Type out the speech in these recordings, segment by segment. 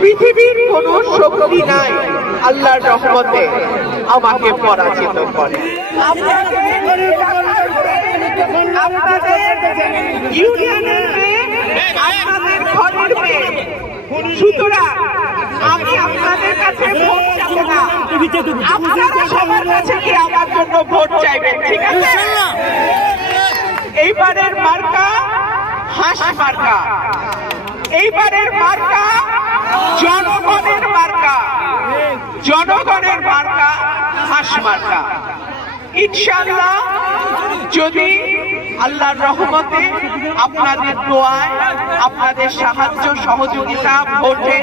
পৃথিবীর কোনো শক্তি নাই আল্লাহর রহমতে আমাকে পরাজিত করে। ইউনিয়নের মেয়ে, আপনাদের ঘরের মেয়ে, সুতরাং আমি আপনাদের কাছে ভোট চাইবো না, আপনারা সবার কাছে কি আমার জন্য ভোট চাইবেন, ঠিক আছে? এইবারের মার্কা হাঁস মার্কা, এইবারের মার্কা জনগণের মার্কা, জনগণের মার্কা হাঁস মার্কা। ইনশাআল্লাহ যদি আল্লাহর রহমতে আপনাদের দোয়ায়, আপনাদের সাহায্য সহযোগিতা, ভোটে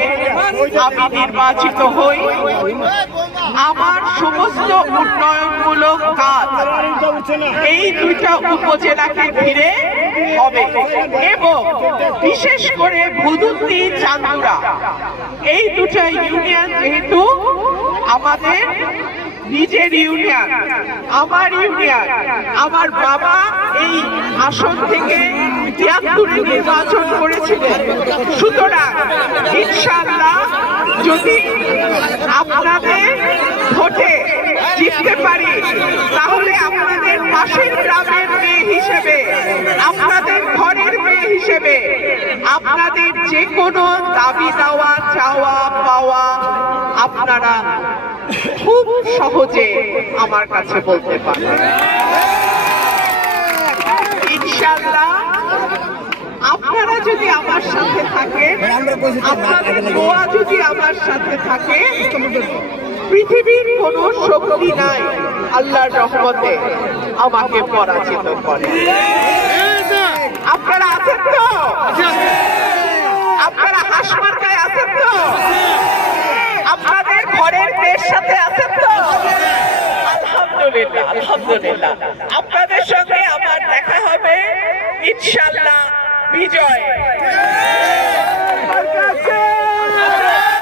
আমি নির্বাচিত হই, আমার সমস্ত উন্নয়নমূলক কাজ এই দুইটা উপজেলাকে ঘিরে হবে এবং বিশেষ করে ভুদুন্দি, চান্দুরা এই দুটা ইউনিয়ন যেহেতু আমাদের নিজের ইউনিয়ন, আমার ইউনিয়ন, আমার বাবা এই আসন থেকে ৭৩ নির্বাচন করেছিলেন। সুতরাং ইনশাআল্লাহ যদি আপনাদের ভোটে জিততে পারি তাহলে আপনাদের পাশের গ্রামের মেয়ে হিসেবে, আপনাদের ঘরের মেয়ে হিসেবে আপনাদের যে কোনো দাবি দেওয়া, চাওয়া পাওয়া আপনারা খুব সহজে আমার কাছে বলতে পারেন। ইনশাআল্লাহ আপনারা যদি আমার সাথে থাকেন, আপনাদের দোয়া যদি আমার সাথে থাকে, পৃথিবীর কোনো শক্তি নাই আল্লাহর রহমতে আমাকে পরাজিত করে। আপনারা আছেন তো? আপনারা হাঁস মার্কায় আছেন তো? আপনাদের ঘরের মেয়ের সাথে আছেন তো? আলহামদুলিল্লাহ, আলহামদুলিল্লাহ। আপনাদের সঙ্গে আমার দেখা হবে ইনশাআল্লাহ বিজয়।